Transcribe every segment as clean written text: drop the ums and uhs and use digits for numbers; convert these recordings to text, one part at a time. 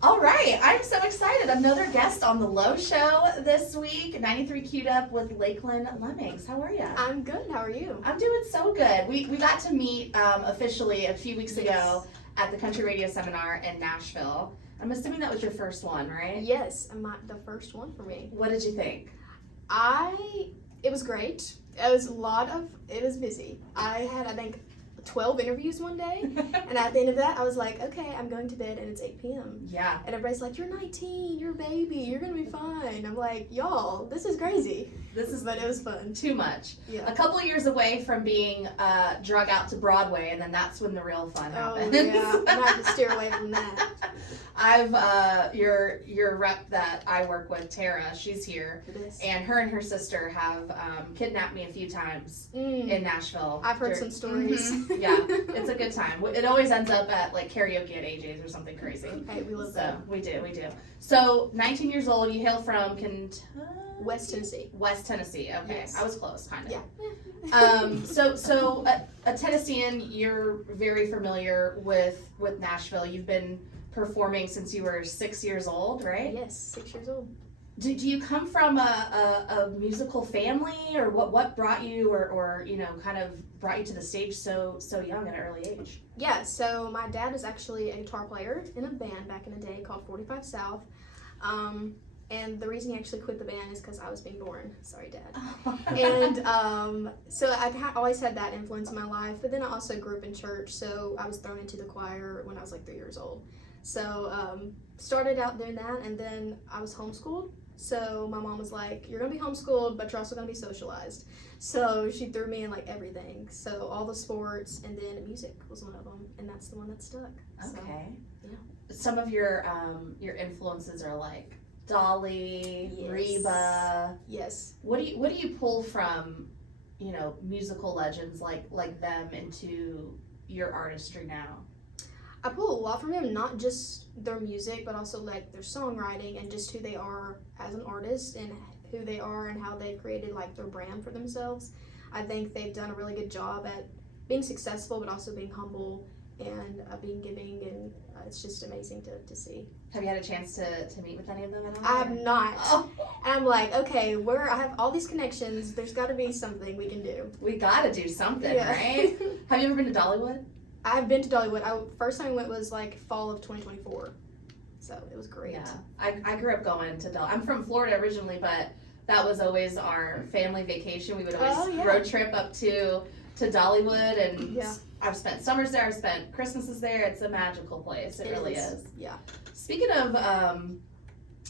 All right, I'm so excited. Another guest on the Low Show this week, 93Q'D with Lakelin Lemmings. How are you? I'm good. How are you? I'm doing so good. We got to meet officially a few weeks ago at the Country Radio Seminar in Nashville. I'm assuming that was your first one, right? Yes, the first one for me. What did you think? It was great. It was busy. I had, I think, 12 interviews one day, and at the end of that, I was like, okay, I'm going to bed, and it's 8 p.m. Yeah. And everybody's like, you're 19, you're a baby, you're gonna be fine. I'm like, y'all, this is crazy. But it was fun. Too much. Yeah. A couple years away from being drug out to Broadway, and then that's when the real fun happens. Oh yeah, I'm gonna have to steer away from that. I've your rep that I work with, Tara. She's here, and her sister have kidnapped me a few times in Nashville. I've heard some stories. Mm-hmm. Yeah, it's a good time. It always ends up at like karaoke at AJ's or something crazy. Hey, we love that. We do. So, 19 years old. You hail from Kentucky? West Tennessee. West Tennessee. Okay, Yes. I was close, kind of. Yeah. So a Tennessean, you're very familiar with Nashville. You've been performing since you were 6 years old, right? Yes, 6 years old. Do you come from a musical family, or what brought you, or kind of brought you to the stage so young at an early age? Yeah, so my dad was actually a guitar player in a band back in the day called 45 South. And the reason he actually quit the band is because I was being born. Sorry, Dad. And so I've always had that influence in my life, but then I also grew up in church, so I was thrown into the choir when I was like 3 years old. So started out doing that, and then I was homeschooled. So my mom was like, you're going to be homeschooled, but you're also going to be socialized. So she threw me in like everything. So all the sports, and then music was one of them, and that's the one that stuck. Okay. So, yeah. Some of your influences are like Dolly, Yes. Reba. Yes. What do you pull from, musical legends like them into your artistry now? I pull a lot from them, not just their music, but also like their songwriting and just who they are as an artist and who they are and how they've created like their brand for themselves. I think they've done a really good job at being successful, but also being humble and being giving, and it's just amazing to see. Have you had a chance to meet with any of them at all? I have not. Oh. And I'm like, okay, I have all these connections. There's got to be something we can do. We gotta do something, Yeah. right? Have you ever been to Dollywood? I've been to Dollywood. First time I went was like fall of 2024. So it was great. Yeah, I grew up going to I'm from Florida originally, but that was always our family vacation. We would always road trip up to Dollywood, and I've spent summers there. I've spent Christmases there. It's a magical place. It really is. Yeah. Speaking of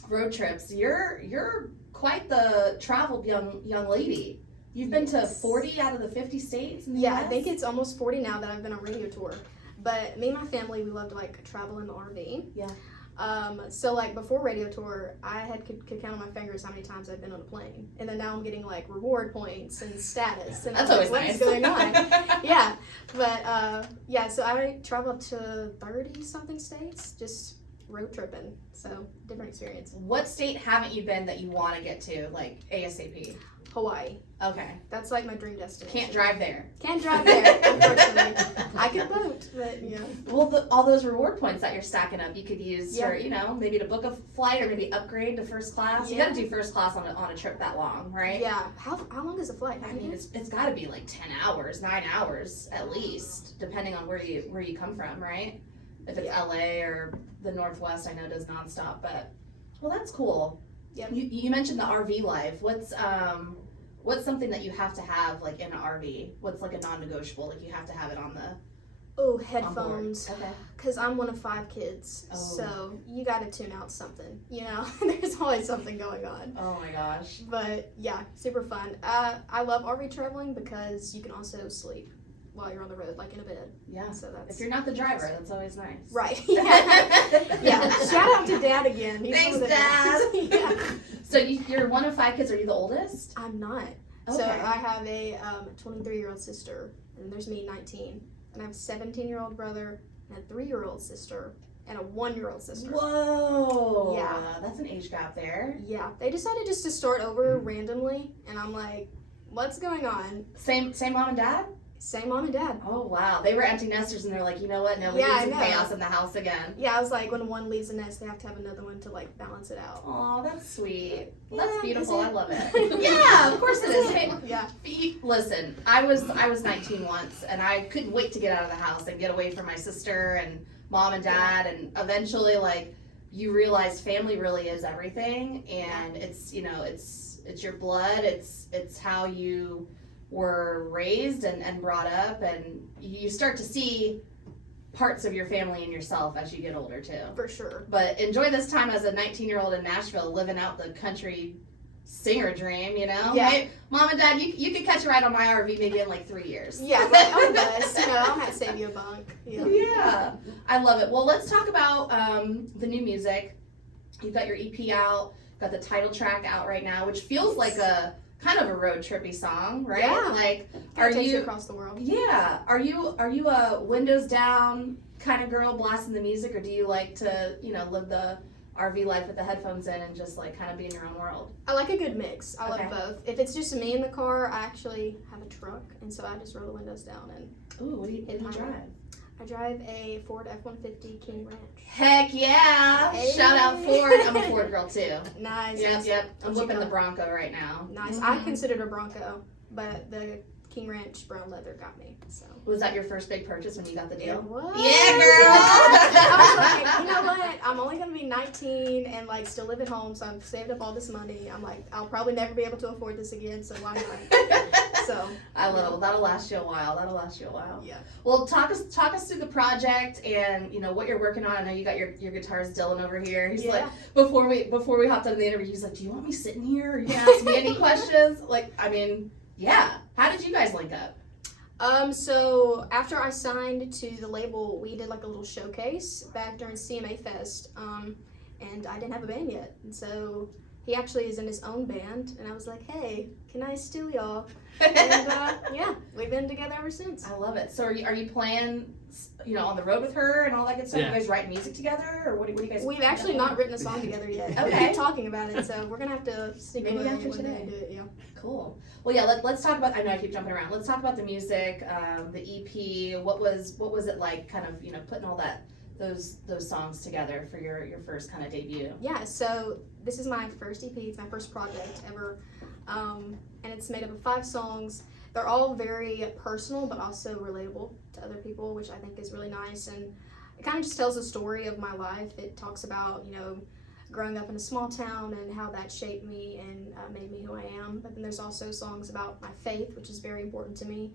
road trips, you're quite the traveled young lady. You've been to 40 out of the 50 states in the US? I think it's almost 40 now that I've been on radio tour. But me and my family, we love to like travel in the RV. Yeah. So like before radio tour, I could count on my fingers how many times I've been on a plane. And then now I'm getting like reward points and status. And that's I'm always like, nice. What is going on? Yeah. But so I traveled to 30 something states, just road tripping. So different experience. What state haven't you been that you want to get to, like ASAP? Hawaii. Okay. That's like my dream destination. Can't drive there. Can't drive there, unfortunately. I could boat, but yeah. Well, all those reward points that you're stacking up, you could use for, maybe to book a flight or maybe upgrade to first class. You got to do first class on a trip that long, right? Yeah. How long is a flight? I mean, it's got to be like 10 hours, 9 hours at least, depending on where you come from, right? If it's LA or the Northwest, I know does nonstop, but well, that's cool. Yep. You mentioned the RV life. What's something that you have to have like in an RV? What's like a non-negotiable? Like you have to have it on the. Oh, headphones. Okay. Because I'm one of 5 kids, so you got to tune out something. There's always something going on. Oh my gosh. But yeah, super fun. I love RV traveling because you can also sleep while you're on the road, like in a bed. Yeah. So that's. If you're not the driver, that's always nice. Right. Yeah. Shout out to Dad again. He's Thanks, one of the Dad. Yeah. So you're one of 5 kids. Are you the oldest? I'm not. Okay. So I have a 23-year-old sister, and there's me, 19. And I have a 17-year-old brother, and a 3-year-old sister, and a 1-year-old sister. Whoa. Yeah. That's an age gap there. Yeah. They decided just to start over randomly, and I'm like, what's going on? Same mom and dad? Same mom and dad. Oh, wow. They were empty nesters, and they're like, you know what? No, we need some chaos in the house again. Yeah, I was like, when one leaves the nest, they have to have another one to, like, balance it out. Oh, that's sweet. Well, that's beautiful. I love it. Yeah. Yeah, of course it is. Hey, yeah. Listen, I was 19 once, and I couldn't wait to get out of the house and get away from my sister and mom and dad, and eventually, like, you realize family really is everything, and it's, you know, it's your blood, it's how you were raised and brought up, and you start to see parts of your family and yourself as you get older too. For sure. But enjoy this time as a 19-year-old in Nashville, living out the country singer dream, you know? Yeah. Hey, mom and dad, you could catch a ride on my RV maybe in like 3 years. Yeah, I'm the best. You know, I'm gonna save you a bunk. Yeah. Yeah, I love it. Well, let's talk about the new music. You've got your EP out, got the title track out right now, which feels like a kind of a road trippy song, right? Yeah. Like, Are you across the world? Yeah. Are you a windows down kind of girl blasting the music, or do you like to, you know, live the RV life with the headphones in and just like kind of be in your own world? I like a good mix. I Okay. love both. If it's just me in the car, I actually have a truck, and so I just roll the windows down and Ooh, what do you drive? I drive a Ford F-150 King Ranch. Heck yeah! Hey. Shout out Ford. I'm a Ford girl too. Nice. Yep. I'm What you whipping the got? Bronco right now. Nice. I considered a Bronco, but the King Ranch brown leather got me. So. Was that your first big purchase when you got the deal? It was. Yeah, girl. I was like, you know what? I'm only gonna be 19 and like still live at home, so I've saved up all this money. I'm like, I'll probably never be able to afford this again, so why not? So I love it. That'll last you a while. Yeah. Well, talk us through the project and you know what you're working on. I know you got your guitarist Dylan over here. He's like, before we hopped on the interview, he's like, do you want me sitting here? Are you gonna ask me any questions? Like, I mean, yeah. How did you guys link up? So after I signed to the label, we did like a little showcase back during CMA Fest, and I didn't have a band yet, and so he actually is in his own band, and I was like, hey, can I steal y'all? And yeah, we've been together ever since. I love it. So are you playing, you know, on the road with her and all that good stuff? Yeah. You guys writing music together, or what do you guys? We've actually not written a song together yet. We Okay. keep talking about it, so we're gonna have to sneak Maybe away after one day today. and do it. Yeah. Cool. Well, yeah. Let's talk about. I know I keep jumping around. Let's talk about the music, the EP. What was it like? Kind of, you know, putting all those songs together for your first kind of debut. Yeah. So this is my first EP. It's my first project ever, and it's made up of 5 songs. They're all very personal, but also relatable to other people, which I think is really nice. And it kind of just tells a story of my life. It talks about, you know, growing up in a small town and how that shaped me and made me who I am. But then there's also songs about my faith, which is very important to me.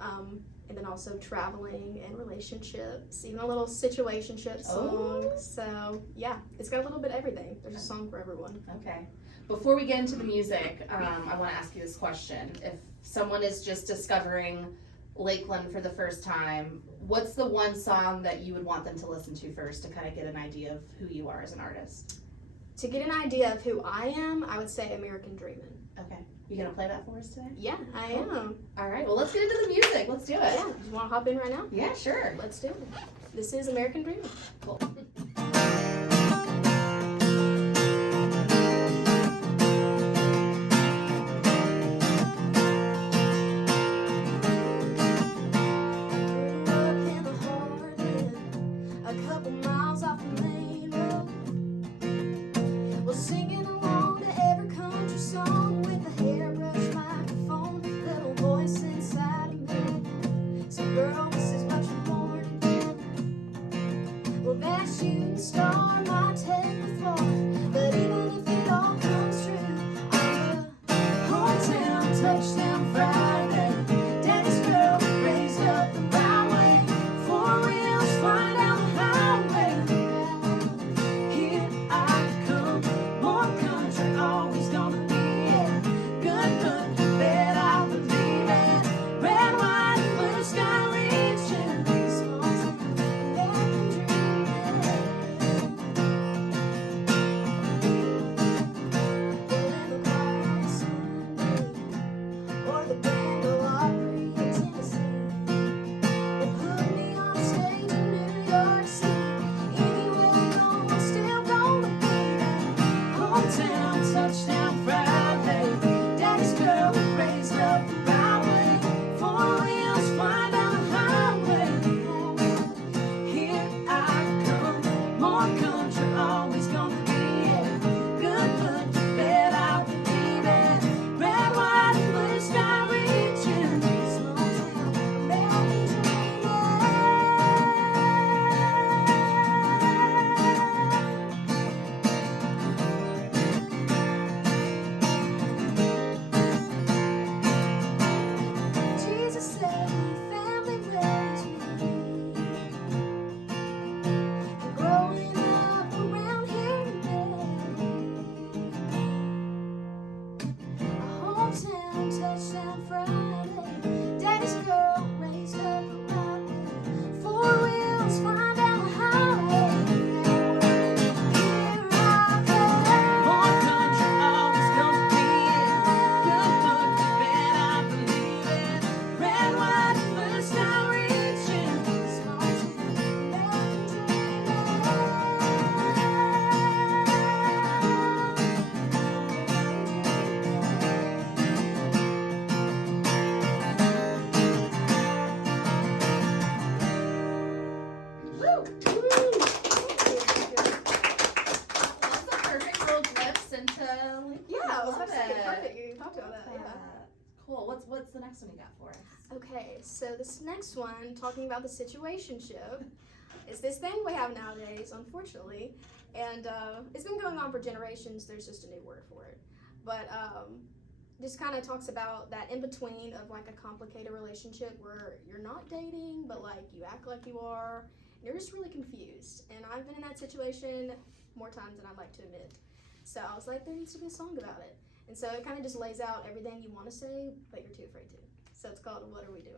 And then also traveling and relationships, even a little situationship song. Oh. So yeah, it's got a little bit of everything. There's a song for everyone. Okay. Before we get into the music, I want to ask you this question. If someone is just discovering Lakelin for the first time, what's the one song that you would want them to listen to first to kind of get an idea of who you are as an artist? To get an idea of who I am, I would say American Dreamin'. Okay. You gonna play that for us today? Yeah, I am. All right. Well, let's get into the music. Let's do it. Yeah, you want to hop in right now? Yeah, sure. Let's do it. This is American Dreamin'. Cool. Singing along to every country song with a hairbrush microphone, little voice inside of me. So girl, this is what you're born to do. Well, that's you. talked about that. Yeah. Cool. What's the next one you got for us? Okay, so this next one, talking about the situationship, is this thing we have nowadays, unfortunately, and it's been going on for generations. There's just a new word for it, but this kind of talks about that in between of like a complicated relationship where you're not dating, but like you act like you are. And you're just really confused, and I've been in that situation more times than I'd like to admit. So I was like, there needs to be a song about it. And so it kind of just lays out everything you want to say, but you're too afraid to. So it's called What Are We Doing?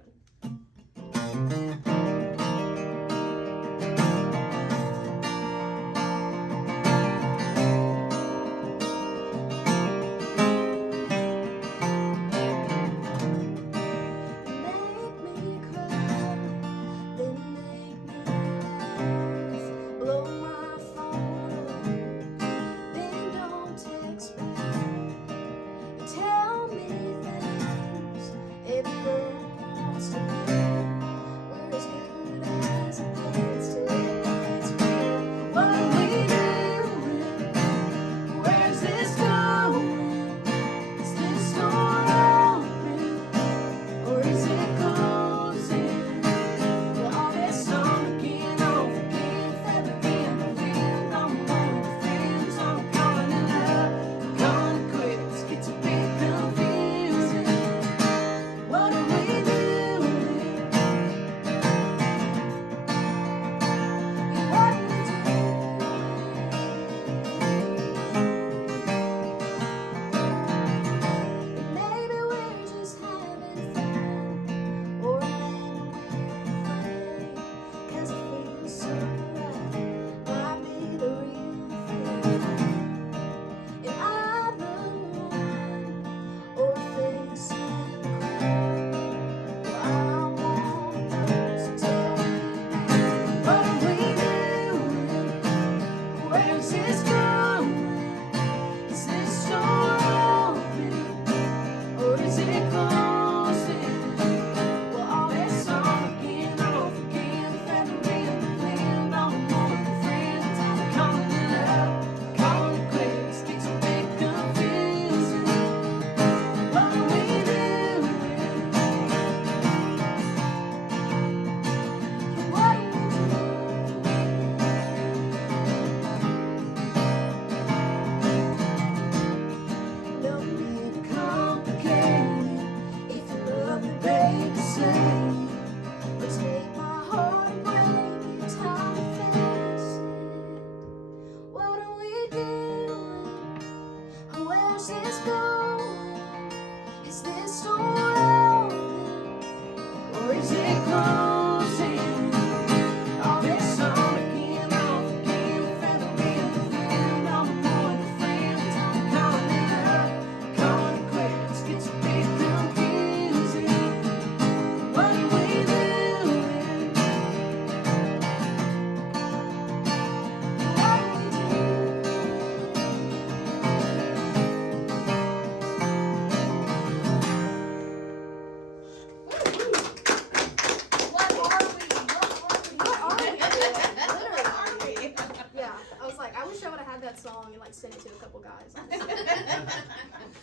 Send it to a couple guys.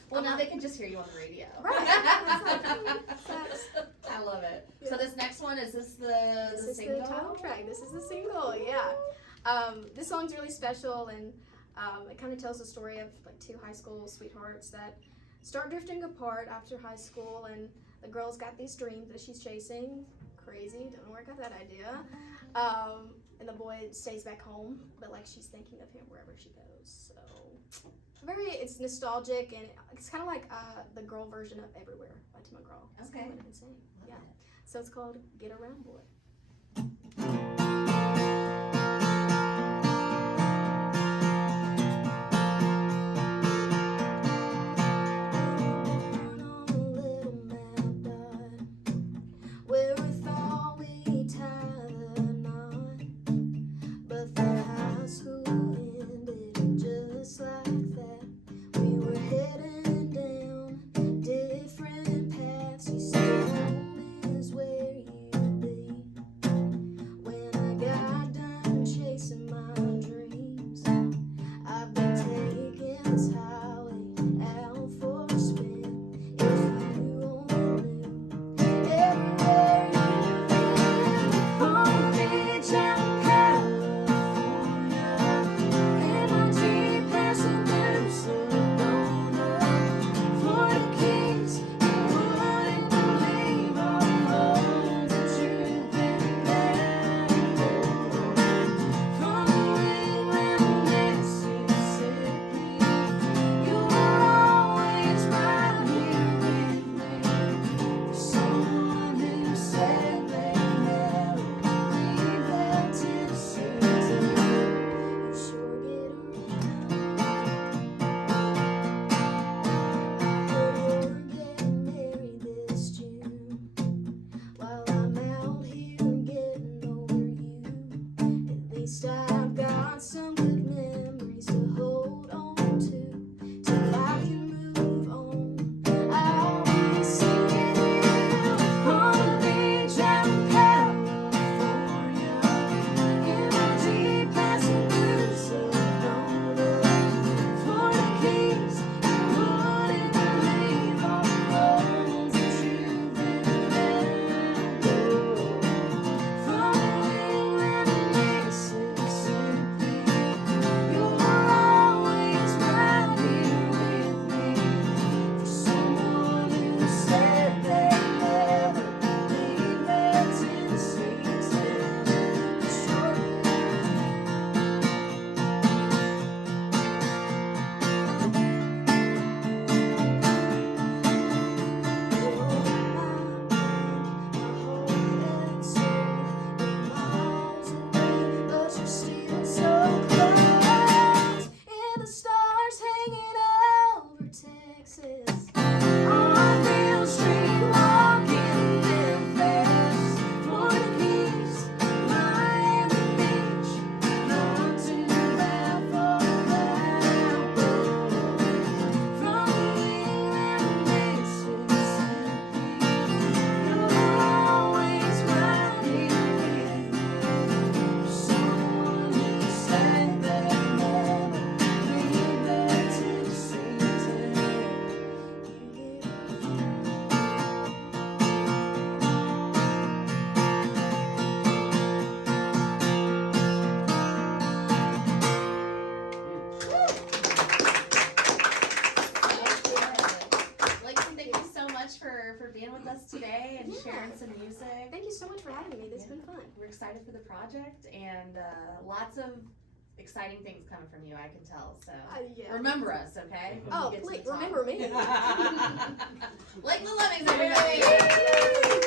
Well, now they can just hear you on the radio. Right. I love it. Yeah. So this next one, is this the single? This is the title track. This is the single, yeah. This song's really special, and it kind of tells the story of like two high school sweethearts that start drifting apart after high school, and the girl's got these dreams that she's chasing. Crazy, don't know where I got that idea. And the boy stays back home, but like she's thinking of him wherever she goes. So it's nostalgic, and it's kind of like the girl version of Everywhere by Tim McGraw. That's okay. Kind of what I've been saying. Yeah. So it's called Get Around Boy. Is where you be when I get for being with us today and sharing some music. Thank you so much for having me. This has been fun. We're excited for the project and lots of exciting things coming from you, I can tell. So remember us, okay? Oh, please remember me. Lakelin Lemmings, everybody.